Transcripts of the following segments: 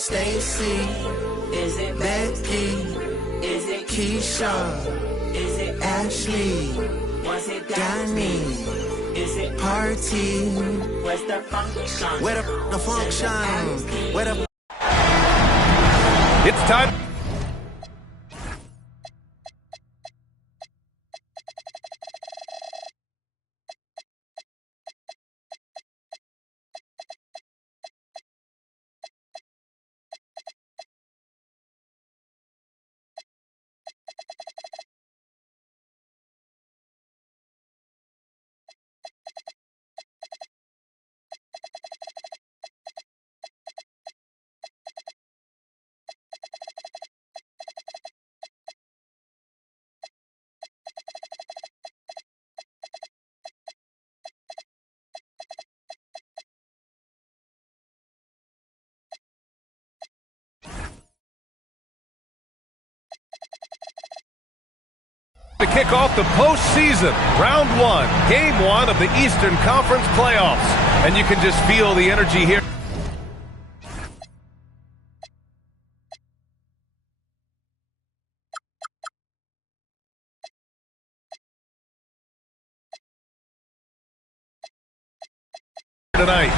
Stacy? Is it Becky? Is it Keisha? Is it Ashley? Was it Danny? Is it Party? Where's the function? Where the function? Where the... It's time. To kick off the postseason, round one, game one of the Eastern Conference playoffs. And you can just feel the energy here. Tonight.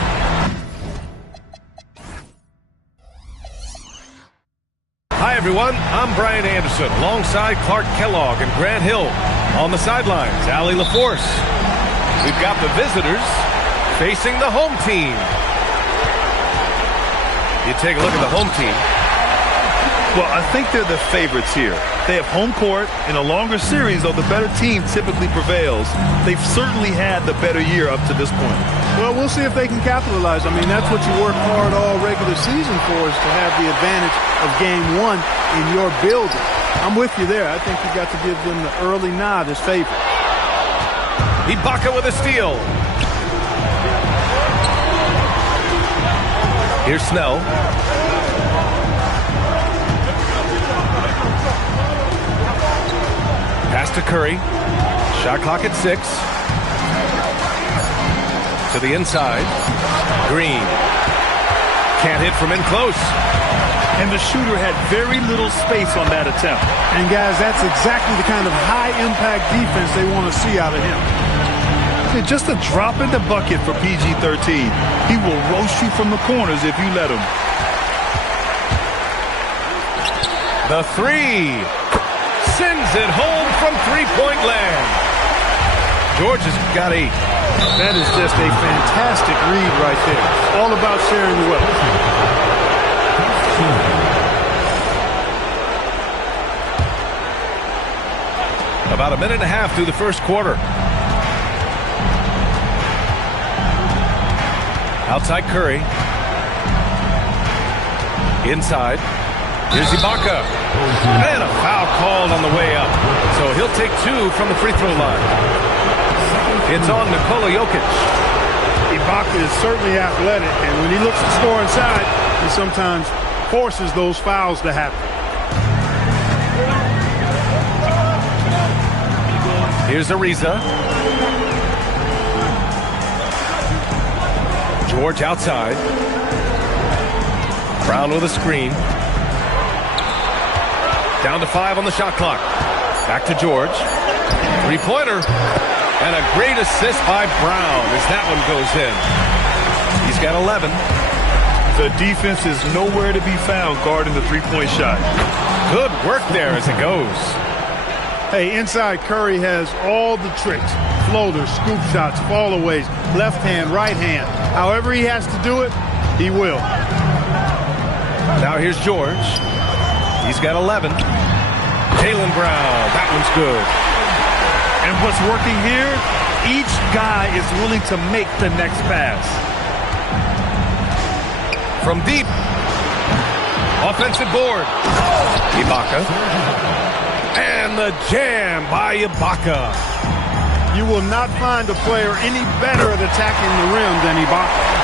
Hi, everyone. I'm Brian Anderson, alongside Clark Kellogg and Grant Hill. On the sidelines, Allie LaForce. We've got the visitors facing the home team. You take a look at the home team. Well, I think they're the favorites here. They have home court. In a longer series, though, the better team typically prevails. They've certainly had the better year up to this point. Well, we'll see if they can capitalize. I mean, that's what you work hard all regular season for, is to have the advantage of game one in your building. I'm with you there. I think you got to give them the early nod as favorite. Ibaka with a steal. Here's Snell. Pass to Curry. Shot clock at 6. To the inside. Green. Can't hit from in close. And the shooter had very little space on that attempt. And, guys, that's exactly the kind of high-impact defense they want to see out of him. Just a drop in the bucket for PG-13. He will roast you from the corners if you let him. The three. Sends it home from three-point land. George has got 8. That is just a fantastic read right there. All about sharing the wealth. About a minute and a half through the first quarter. Outside Curry. Inside. Here's Ibaka. And a foul called on the way up. So he'll take 2 from the free throw line. It's on Nikola Jokic. Ibaka is certainly athletic, and when he looks to score inside, he sometimes forces those fouls to happen. Here's Ariza. George outside. Brown with a screen. Down to 5 on the shot clock. Back to George. Three-pointer. And a great assist by Brown as that one goes in. He's got 11. The defense is nowhere to be found guarding the three-point shot. Good work there as it goes. Hey, inside Curry has all the tricks. Floaters, scoop shots, fallaways, left hand, right hand. However he has to do it, he will. Now here's George. He's got 11. Jaylen Brown. That one's good. And what's working here, each guy is willing to make the next pass. From deep. Offensive board. Ibaka. And the jam by Ibaka. You will not find a player any better at attacking the rim than Ibaka.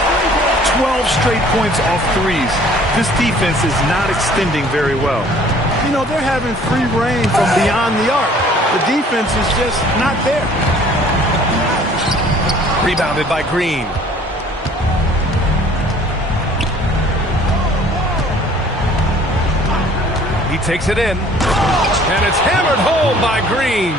12 straight points off threes. This defense is not extending very well. You know, they're having free reign from beyond the arc. The defense is just not there. Rebounded by Green. He takes it in, and it's hammered home by Green.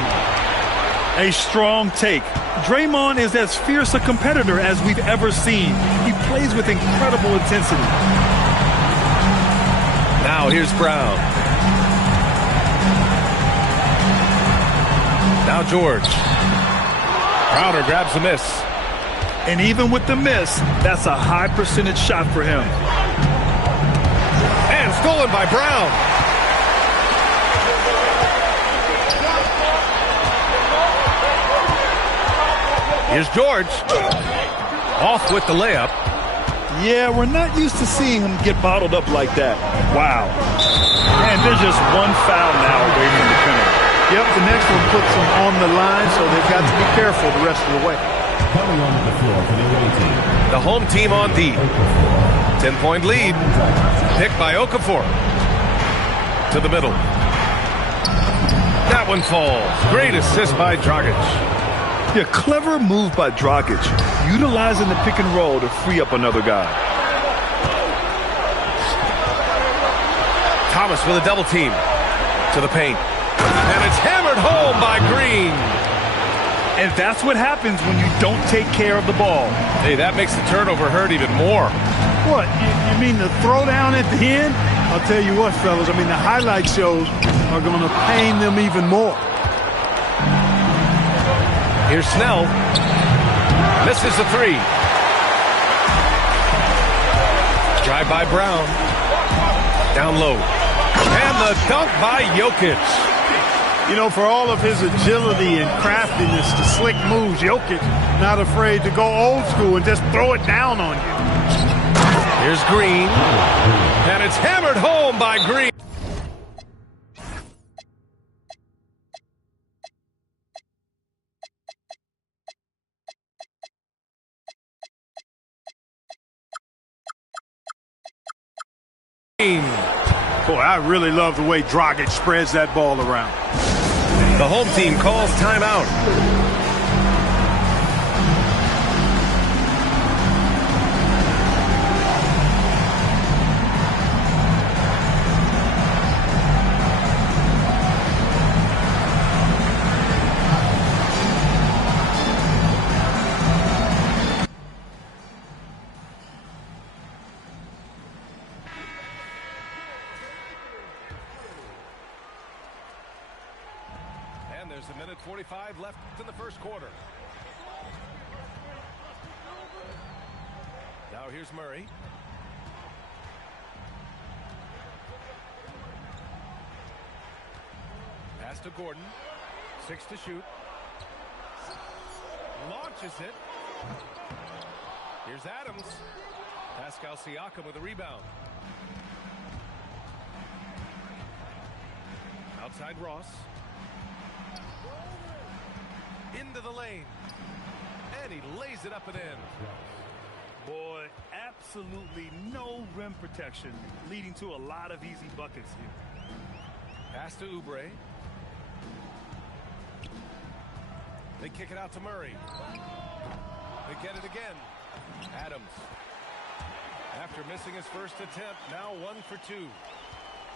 A strong take. Draymond is as fierce a competitor as we've ever seen. He plays with incredible intensity. Now here's Brown. Now George. Browner grabs the miss. And even with the miss, that's a high percentage shot for him. And stolen by Brown. Here's George. Off with the layup. Yeah, we're not used to seeing him get bottled up like that. Wow. And there's just one foul now away from the penalty. Yep, the next one puts them on the line, so they've got to be careful the rest of the way. Coming onto the floor for the away team. The home team on D. 10-point lead. Picked by Okafor. To the middle. That one falls. Great assist by Dragic. Yeah, clever move by Dragic, utilizing the pick and roll to free up another guy. Thomas with a double team. To the paint. And it's hammered home by Green. And that's what happens when you don't take care of the ball. Hey, that makes the turnover hurt even more. What, you mean the throwdown at the end? I'll tell you what, fellas, I mean the highlight shows are going to pain them even more. Here's Snell. Misses the three. Drive by Brown. Down low. And the dunk by Jokic. You know, for all of his agility and craftiness, the slick moves, Jokic not afraid to go old school and just throw it down on you. Here's Green. And it's hammered home by Green. Boy, I really love the way Dragic spreads that ball around. The home team calls timeout. And there's a minute 45 left in the first quarter. Now here's Murray. Pass to Gordon. 6 to shoot. Launches it. Here's Adams. Pascal Siakam with a rebound. Outside Ross. Into the lane. And he lays it up and in. Boy, absolutely no rim protection, leading to a lot of easy buckets here. Pass to Oubre. They kick it out to Murray. They get it again. Adams. After missing his first attempt, now 1 for 2.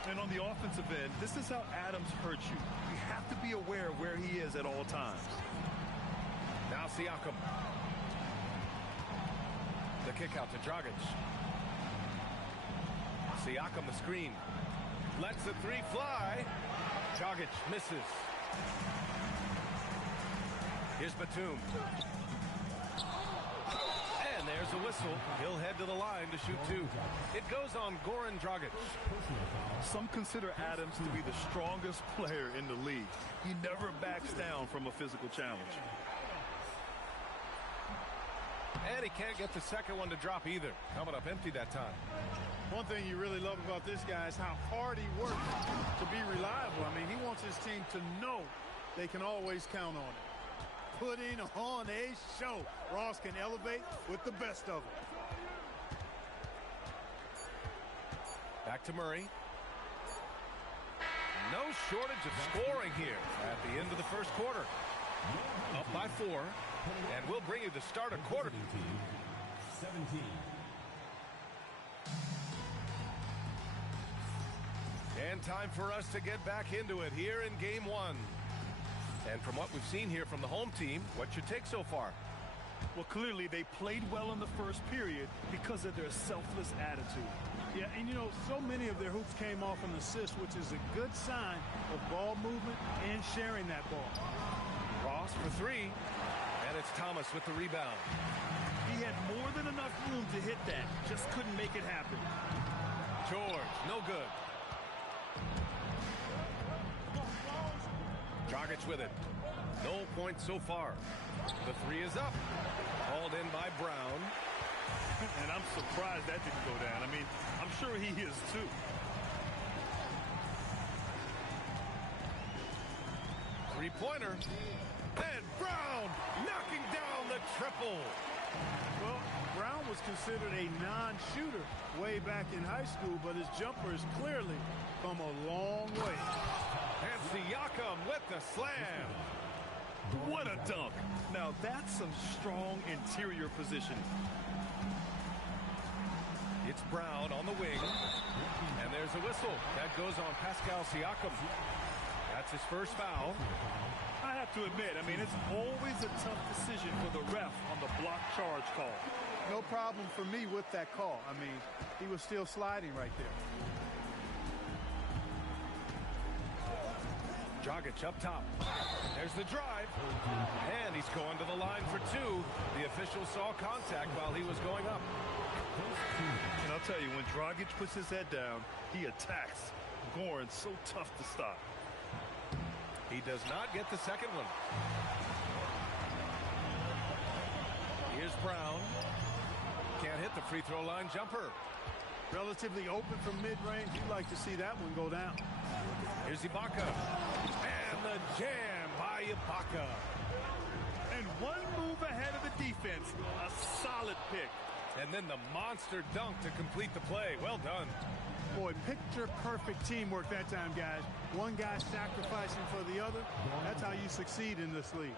And on the offensive end, this is how Adams hurts you. You have to be aware of where he is at all times. Now Siakam. The kick out to Dragic. Siakam the screen. Lets the three fly. Dragic misses. Here's Batum. And there's a whistle. He'll head to the line to shoot 2. It goes on Goran Dragic. Some consider Adams to be the strongest player in the league. He never backs down from a physical challenge. And he can't get the second one to drop either. Coming up empty that time. One thing you really love about this guy is how hard he works to be reliable. I mean, he wants his team to know they can always count on it. Putting on a show. Ross can elevate with the best of them. Back to Murray. No shortage of scoring here at the end of the first quarter. Up by 4. And we'll bring you the start of quarter. 17. And time for us to get back into it here in Game 1. And from what we've seen here from the home team, what's your take so far? Well, clearly they played well in the first period because of their selfless attitude. Yeah, and you know, so many of their hoops came off an assist, which is a good sign of ball movement and sharing that ball. Ross for three, and it's Thomas with the rebound. He had more than enough room to hit that, just couldn't make it happen. George, no good. Dragic with it. No points so far. The three is up. Hauled in by Brown. And I'm surprised that didn't go down. I mean, I'm sure he is too. Three-pointer. And Brown knocking down the triple. Well, Brown was considered a non-shooter way back in high school, but his jumper has clearly come a long way. And Siakam with the slam. What a dunk. Now that's some strong interior positioning. It's Brown on the wing. And there's a whistle. That goes on Pascal Siakam. That's his first foul. I have to admit, I mean, it's always a tough decision for the ref on the block charge call. No problem for me with that call. I mean, he was still sliding right there. Dragic up top. There's the drive. And he's going to the line for two. The official saw contact while he was going up. And I'll tell you, when Dragic puts his head down, he attacks. Goran's so tough to stop. He does not get the second one. Here's Brown. Can't hit the free throw line jumper. Relatively open from mid-range. You'd like to see that one go down. Here's Ibaka. And the jam by Ibaka. And one move ahead of the defense. A solid pick. And then the monster dunk to complete the play. Well done. Boy, picture-perfect teamwork that time, guys. One guy sacrificing for the other. That's how you succeed in this league.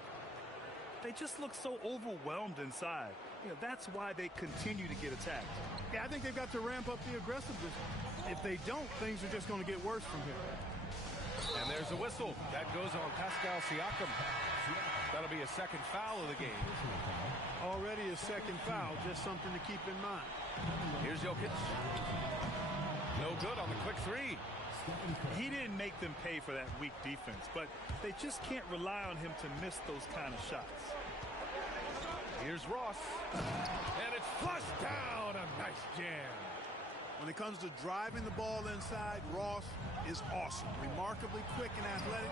They just look so overwhelmed inside. You know, that's why they continue to get attacked. Yeah, I think they've got to ramp up the aggressiveness. If they don't, things are just going to get worse from here. And there's a whistle. That goes on Pascal Siakam. That'll be a second foul of the game. Already a second foul, just something to keep in mind. Here's Jokic. No good on the quick three. He didn't make them pay for that weak defense, but they just can't rely on him to miss those kind of shots. Here's Ross. And it's flushed down. A nice jam. When it comes to driving the ball inside, Ross is awesome. Remarkably quick and athletic.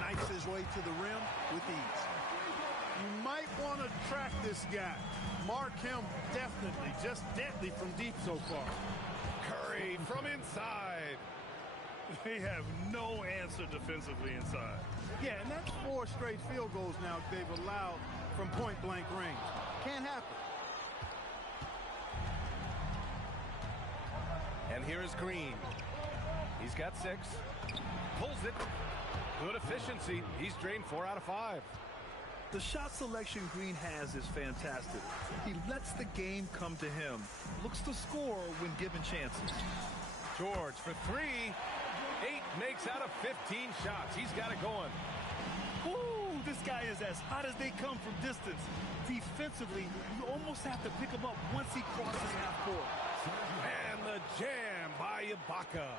Knifes his way to the rim with ease. You might want to track this guy. Mark him definitely. Just deadly from deep so far. Curry from inside. They have no answer defensively inside. Yeah, and that's 4 straight field goals now they've allowed from point-blank range. Can't happen. And here is Green. He's got 6. Pulls it. Good efficiency. He's drained 4 out of 5. The shot selection Green has is fantastic. He lets the game come to him. Looks to score when given chances. George for 3. 8 makes out of 15 shots. He's got it going. Ooh, this guy is as hot as they come from distance. Defensively, you almost have to pick him up once he crosses half court. And the jam by Ibaka.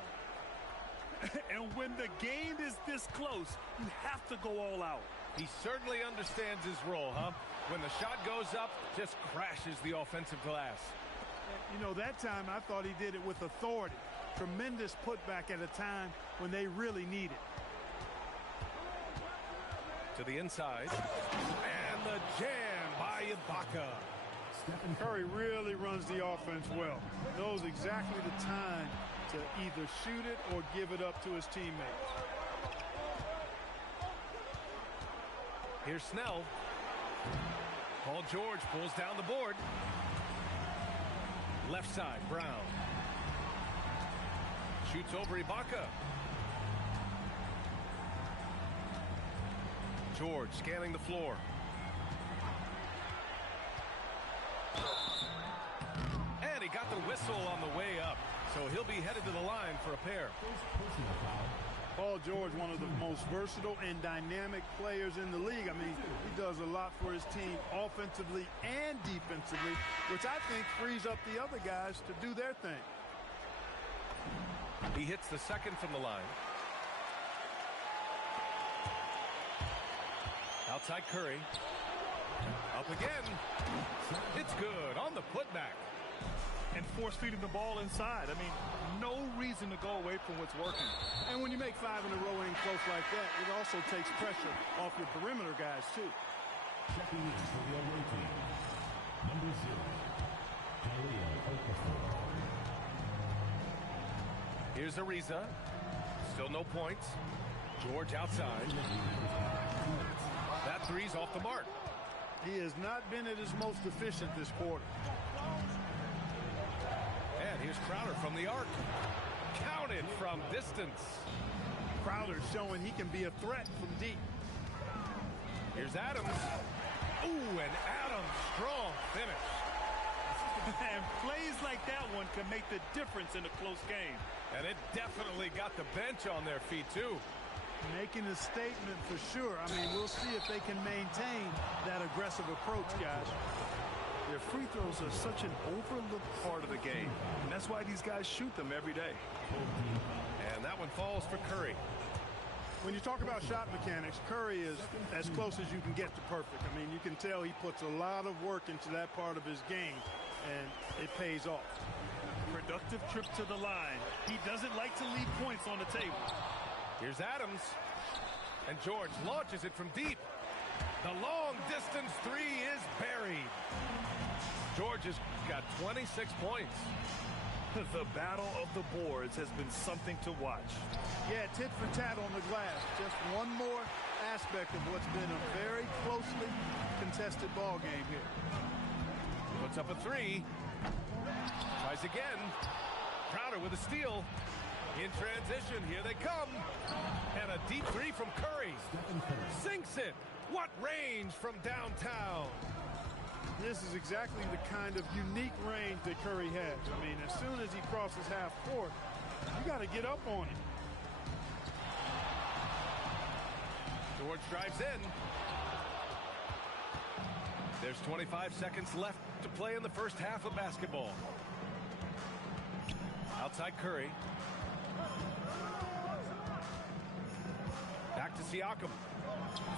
And when the game is this close, you have to go all out. He certainly understands his role, huh? When the shot goes up, just crashes the offensive glass. You know, that time I thought he did it with authority. Tremendous putback at a time when they really need it. To the inside. And the jam by Ibaka. Curry really runs the offense well. Knows exactly the time to either shoot it or give it up to his teammates. Here's Snell. Paul George pulls down the board. Left side, Brown. Shoots over Ibaka. George scanning the floor. And he got the whistle on the way up. So he'll be headed to the line for a pair. Personal foul. Paul George, one of the most versatile and dynamic players in the league. I mean, he does a lot for his team offensively and defensively, which I think frees up the other guys to do their thing. He hits the second from the line. Outside Curry. Up again. It's good on the putback. And force feeding the ball inside. I mean, no reason to go away from what's working. And when you make 5 in a row in close like that, it also takes pressure off your perimeter guys, too. Checking in for the away team. Number 0. Jaleel Okafor. Here's Ariza. Still no points. George outside. That three's off the mark. He has not been at his most efficient this quarter. And here's Crowder from the arc. Counted from distance. Crowder showing he can be a threat from deep. Here's Adams. Ooh, and Adams, strong finish. And plays like that one can make the difference in a close game. And it definitely got the bench on their feet, too. Making a statement for sure. I mean, we'll see if they can maintain that aggressive approach, guys. Their free throws are such an overlooked part of the game. And that's why these guys shoot them every day. And that one falls for Curry. When you talk about shot mechanics, Curry is as close as you can get to perfect. I mean, you can tell he puts a lot of work into that part of his game, and it pays off. Productive trip to the line. He doesn't like to leave points on the table. Here's Adams. And George launches it from deep. The long-distance three is buried. George has got 26 points. The battle of the boards has been something to watch. Yeah, tit for tat on the glass. Just one more aspect of what's been a very closely contested ball game here. Puts up a three. Tries again. Crowder with a steal. In transition, here they come. And a deep three from Curry. Sinks it. What range from downtown. This is exactly the kind of unique range that Curry has. I mean, as soon as he crosses half court, you got to get up on him. George drives in. There's 25 seconds left to play in the first half of basketball. Outside Curry. Back to Siakam.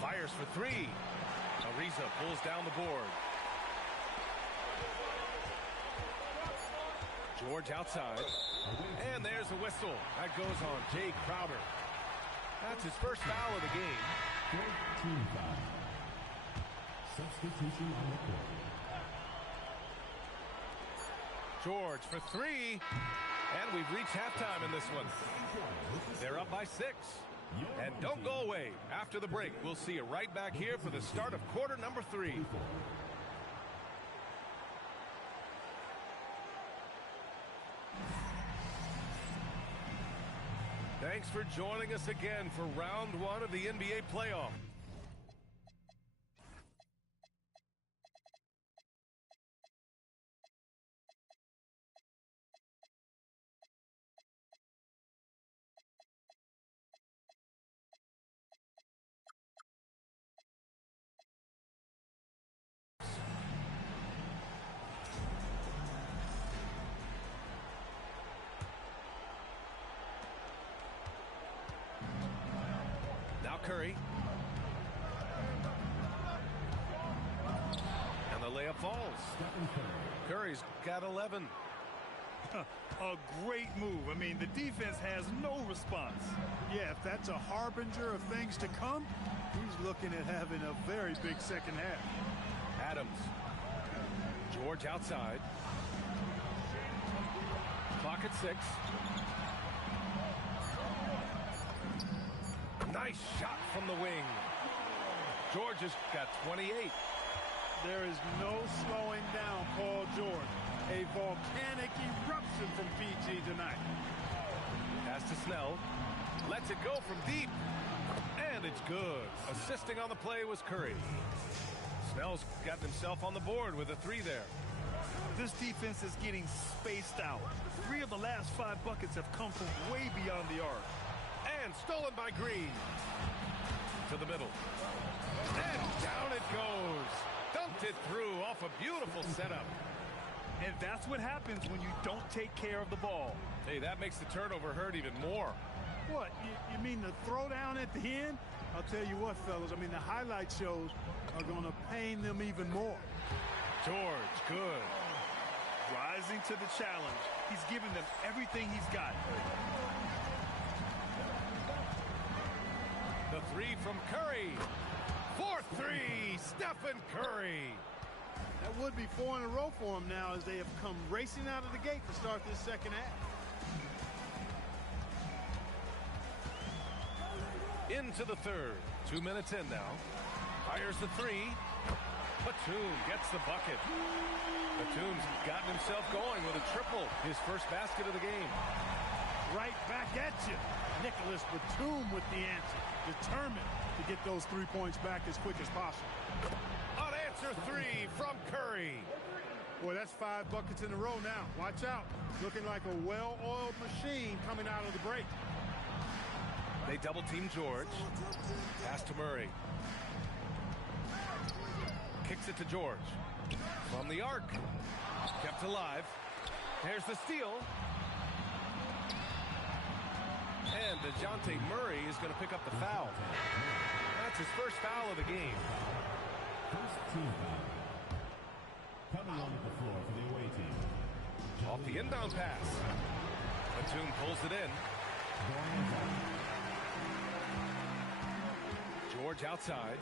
Fires for three. Ariza pulls down the board. George outside. And there's a whistle. That goes on Jay Crowder. That's his first foul of the game. 14 foul. Substitution on the court. George for three. And we've reached halftime in this one. They're up by 6. And don't go away. After the break, we'll see you right back here for the start of quarter number 3. Thanks for joining us again for round 1 of the NBA playoff. Now Curry. And the layup falls. Curry's got 11. A great move. I mean, the defense has no response. Yeah, if that's a harbinger of things to come, he's looking at having a very big second half. Adams. George outside. Clock at 6. Nice shot from the wing. George has got 28. There is no slowing down Paul George. A volcanic eruption from PG tonight. Pass to Snell. Lets it go from deep. And it's good. Assisting on the play was Curry. Snell's got himself on the board with a 3 there. This defense is getting spaced out. 3 of the last 5 buckets have come from way beyond the arc. And stolen by Green. To the middle. And down it goes. Dumped it through off a beautiful setup. And that's what happens when you don't take care of the ball. Hey, that makes the turnover hurt even more. What, you mean the throwdown at the end? I'll tell you what, fellas, I mean, the highlight shows are going to pain them even more. George, good. Rising to the challenge. He's giving them everything he's got. The 3 from Curry. 4-3, Stephen Curry. That would be 4 in a row for him now as they have come racing out of the gate to start this second half. Into the third. 2 minutes in now. Fires the 3. Batum gets the bucket. Batum's gotten himself going with a triple. His first basket of the game. Right back at you. Nicholas Batum with the answer. Determined to get those 3 points back as quick as possible. Unanswered 3 from Curry. Boy, that's 5 buckets in a row now. Watch out. Looking like a well-oiled machine coming out of the break. They double-team George. Pass to Murray. Kicks it to George. From the arc. Kept alive. There's the steal. And DeJounte Murray is going to pick up the foul. That's his first foul of the game. First team foul. Coming on the floor for the away team. Off the inbound pass. Batum pulls it in. George outside.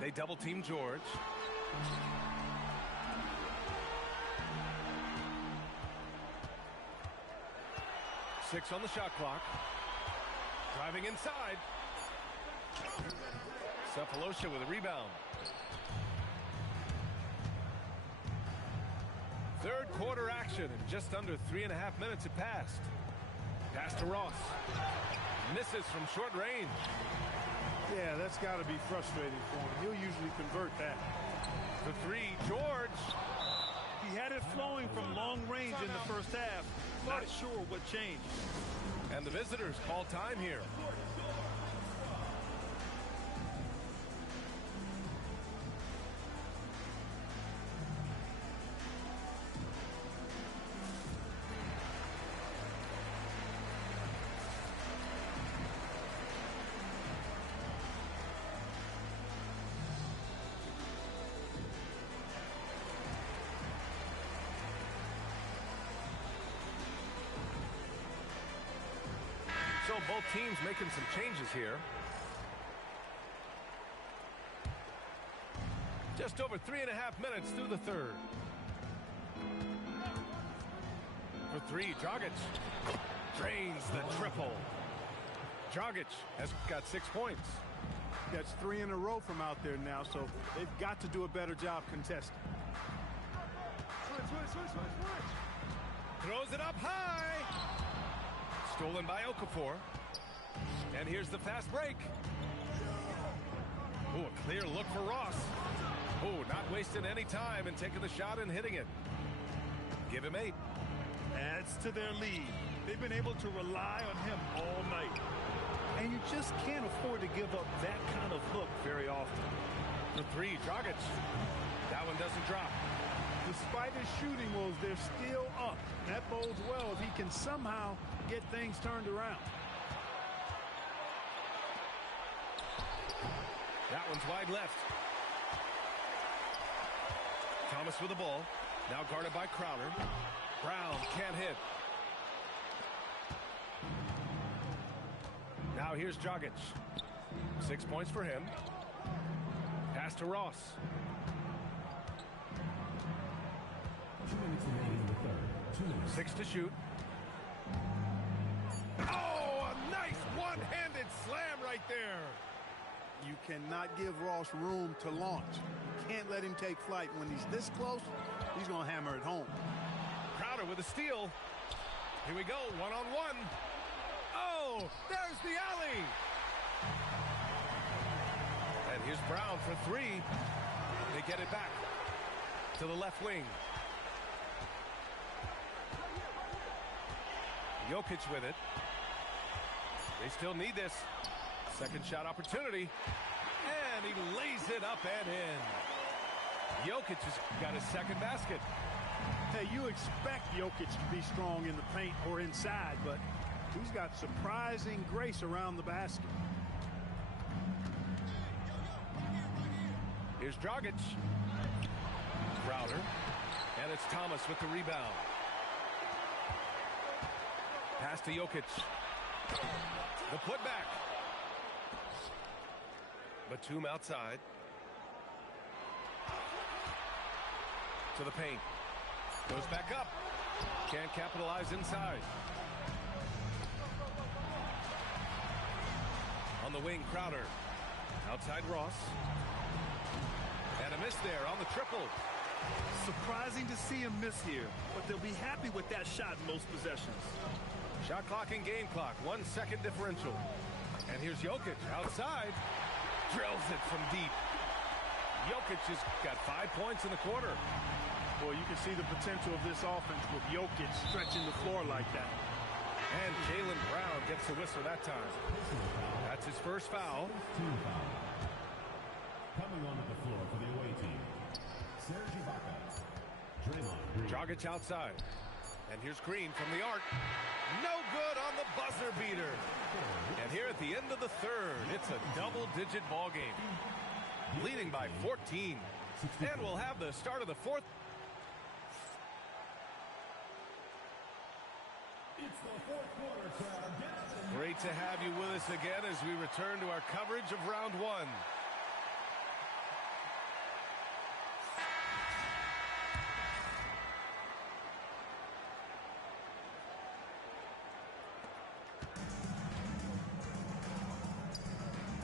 They double-team George. Six on the shot clock. Driving inside. Cephalosha with a rebound. Third quarter action in just under 3.5 minutes had passed. Pass to Ross. Misses from short range. Yeah, that's got to be frustrating for him. He'll usually convert that. The 3, George. He had it flowing from long range in the first half. Not sure what changed. And the visitors call time here. So both teams making some changes here. Just over 3.5 minutes through the third. For 3, Dragic drains the triple. Dragic has got 6 points. That's 3 in a row from out there now, so they've got to do a better job contesting. Switch. Throws it up high. Stolen by Okafor. And here's the fast break. Oh, a clear look for Ross. Oh, not wasting any time and taking the shot and hitting it. Give him 8. Adds to their lead. They've been able to rely on him all night. And you just can't afford to give up that kind of look very often. The 3, Dragic. That one doesn't drop. Despite his shooting woes, they're still up. That bodes well if he can somehow get things turned around. That one's wide left. Thomas with the ball. Now guarded by Crowder. Brown can't hit. Now here's Dragic. 6 points for him. Pass to Ross. 2 minutes remaining in the third. 2 minutes. 6 to shoot. Oh, a nice one-handed slam right there. You cannot give Ross room to launch. You can't let him take flight. When he's this close, he's going to hammer it home. Crowder with a steal. Here we go, one-on-one. Oh, there's the alley. And here's Brown for 3. They get it back to the left wing. Jokic with it. They still need this. Second shot opportunity. And he lays it up and in. Jokic has got his second basket. Hey, you expect Jokic to be strong in the paint or inside, but he's got surprising grace around the basket. Here's Dragic. Crowder. And it's Thomas with the rebound. Pass to Jokic. The putback. Batum outside. To the paint. Goes back up. Can't capitalize inside. On the wing, Crowder. Outside Ross. And a miss there on the triple. Surprising to see him miss here, but they'll be happy with that shot in most possessions. Shot clock and game clock. 1 second differential. And here's Jokic outside. Drills it from deep. Jokic has got 5 points in the quarter. Boy, you can see the potential of this offense with Jokic stretching the floor like that. And Jaylen Brown gets the whistle that time. That's his first foul. Team foul. Coming onto the floor for the away team, Serge Ibaka. Draymond Green. Dragic outside. And here's Green from the arc. No good on the buzzer beater. And here at the end of the third, it's a double-digit ball game. Leading by 14. And we'll have the start of the fourth. It's the fourth quarter, crowd. Great to have you with us again as we return to our coverage of round one.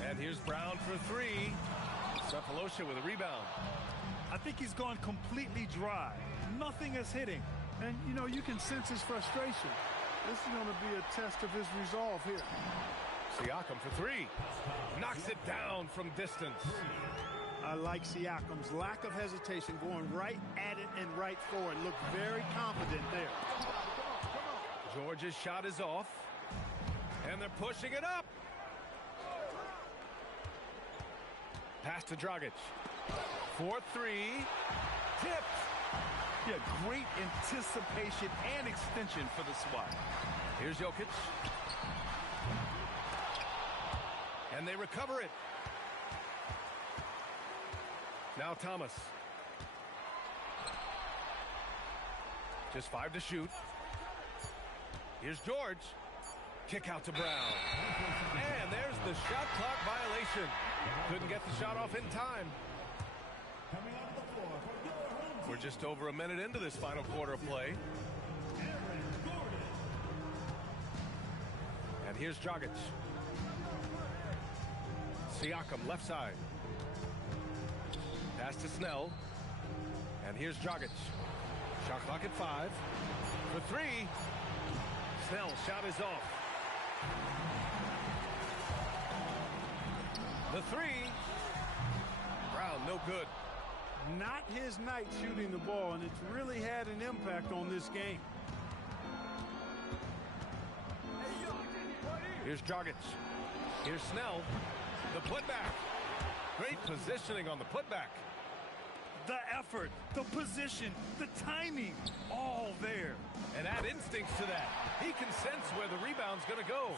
And here's Brown for three. Cephalosha with a rebound. I think he's gone completely dry. Nothing is hitting. And, you know, you can sense his frustration. This is going to be a test of his resolve here. Siakam for three. Knocks it down from distance. I like Siakam's lack of hesitation, going right at it and right forward. Looked very confident there. George's shot is off. And they're pushing it up. Pass to Dragic. 4-3. Tipped. Yeah, great anticipation and extension for the swat. Here's Jokic. And they recover it. Now Thomas. Just 5 to shoot. Here's George. Kick out to Brown. And there's the shot clock violation. Couldn't get the shot off in time. Coming onto the floor for your home team, We're just over a minute into this final quarter of play. Aaron Gordon. And here's Dragic. Siakam left side. Pass to Snell. And here's Dragic. Shot clock at 5. For three. Snell shot is off. The three. Brown, no good. Not his night shooting the ball, and it's really had an impact on this game. Here's Dragic. Here's Snell. The putback. Great positioning on the putback. The effort, the position, the timing, all there. And add instincts to that. He can sense where the rebound's going to go.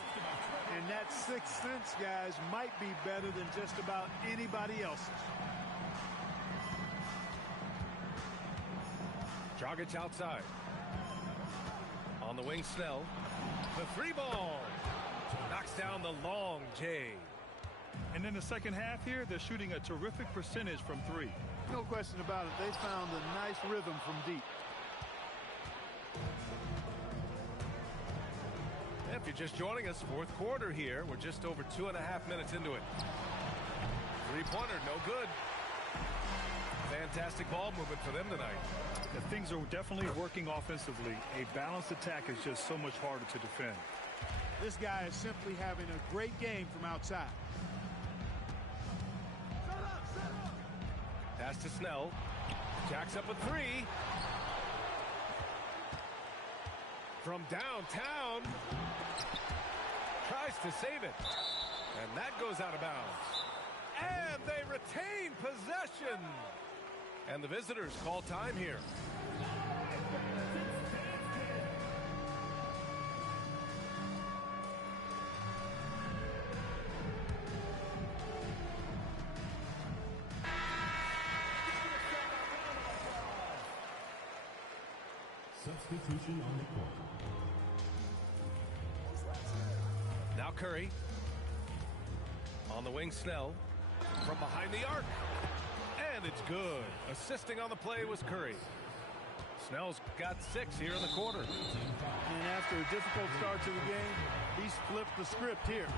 And that sixth sense, guys, might be better than just about anybody else's. Dragic outside. On the wing, Snell. The three ball. Knocks down the long J. And in the second half here, they're shooting a terrific percentage from three. No question about it. They found a nice rhythm from deep. If you're just joining us, fourth quarter here. We're just over 2.5 minutes into it. Three-pointer, no good. Fantastic ball movement for them tonight. Things are definitely working offensively. A balanced attack is just so much harder to defend. This guy is simply having a great game from outside. Pass to Snell. Jacks up a three. from downtown. Tries to save it. And that goes out of bounds. And they retain possession. And the visitors call time here. Substitution on the court. Now Curry. On the wing, Snell. From behind the arc. And it's good. Assisting on the play was Curry. Snell's got 6 here in the quarter. And after a difficult start to the game, he's flipped the script here.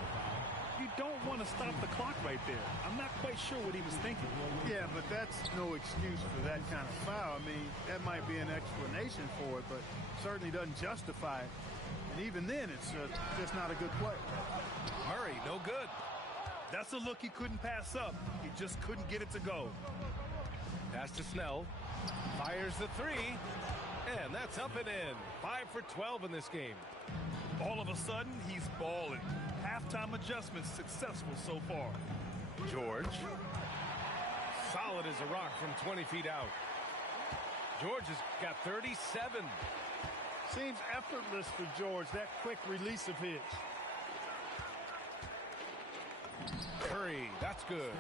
You don't want to stop the clock right there. I'm not quite sure what he was thinking. Yeah, but that's no excuse for that kind of foul. I mean, that might be an explanation for it, but certainly doesn't justify it. And even then, it's just not a good play. Murray, no good. That's a look he couldn't pass up. He just couldn't get it to go. Pass to Snell. Fires the 3. And that's up and in. 5 for 12 in this game. All of a sudden, he's balling. Halftime adjustments successful so far. George. Solid as a rock from 20 feet out. George has got 37. Seems effortless for George, that quick release of his. Curry, that's good.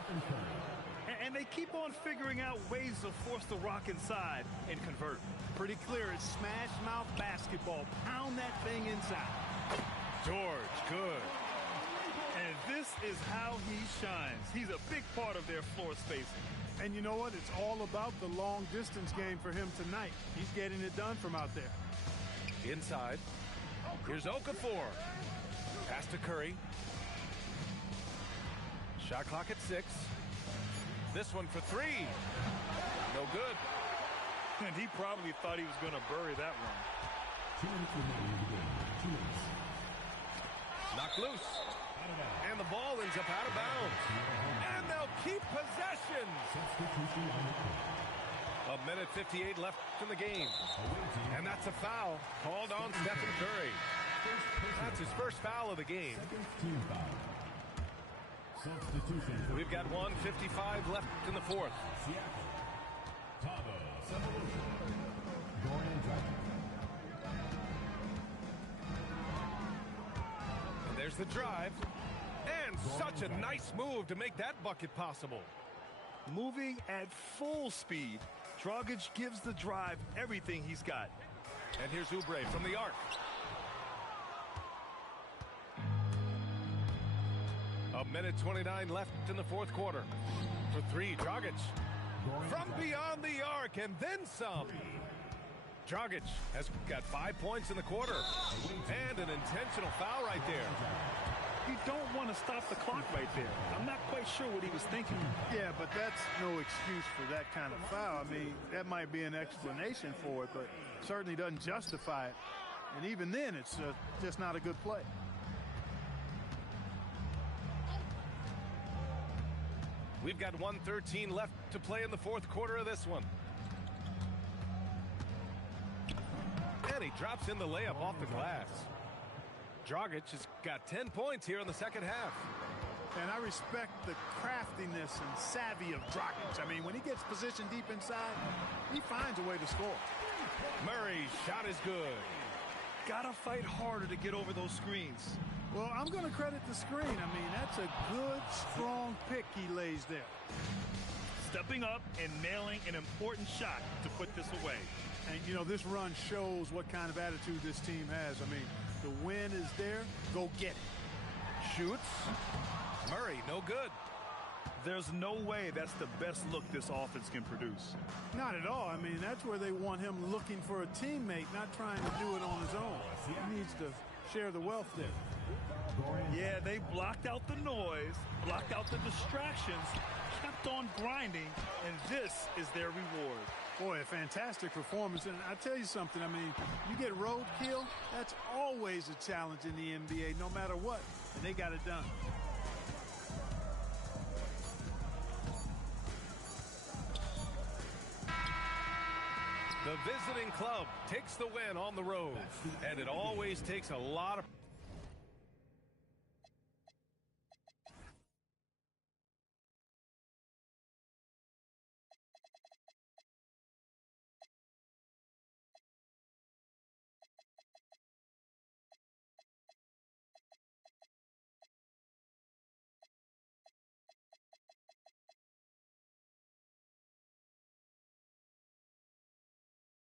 And they keep on figuring out ways to force the rock inside and convert. Pretty clear, it's smash mouth basketball. Pound that thing inside. George, good. And this is how he shines. He's a big part of their floor spacing. And you know what? It's all about the long distance game for him tonight. He's getting it done from out there. Inside. Here's Okafor. Pass to Curry. Shot clock at 6. This one for 3. No good. And he probably thought he was going to bury that one. 2 minutes remaining in the game. 2 minutes. Knocked loose. And the ball ends up out of bounds. And they'll keep possession. Substitution on the court. 1:58 left in the game. And that's a foul called on Stephen Curry. That's his first foul of the game. Second team foul. Substitution. We've got 1:55 left in the fourth. Seattle. Tabo Separation. Goran Dragic. And there's the drive. And such a nice move to make that bucket possible. Moving at full speed, Dragic gives the drive everything he's got. And here's Oubre from the arc. A minute 29 left in the fourth quarter. For 3, Dragic. From beyond the arc and then some. Dragic has got 5 points in the quarter. And an intentional foul right there. You don't want to stop the clock right there. I'm not quite sure what he was thinking. Yeah, but that's no excuse for that kind of foul. I mean, that might be an explanation for it, but certainly doesn't justify it. And even then, it's just not a good play. We've got 1:13 left to play in the fourth quarter of this one. And he drops in the layup off the glass. Dragic has got 10 points here in the second half. And I respect the craftiness and savvy of Dragic. I mean, when he gets positioned deep inside, he finds a way to score. Murray's shot is good. Gotta fight harder to get over those screens. Well, I'm going to credit the screen. I mean, that's a good, strong pick he lays there. Stepping up and nailing an important shot to put this away. And, you know, this run shows what kind of attitude this team has. I mean, the win is there. Go get it. Shoots. Murray, no good. There's no way that's the best look this offense can produce. Not at all. I mean, that's where they want him looking for a teammate, not trying to do it on his own. He needs to share the wealth there. Yeah, they blocked out the noise, blocked out the distractions, kept on grinding, and this is their reward. Boy, a fantastic performance. And I tell you something, I mean, you get roadkill, that's always a challenge in the NBA, no matter what. And they got it done. The visiting club takes the win on the road, and it always takes a lot of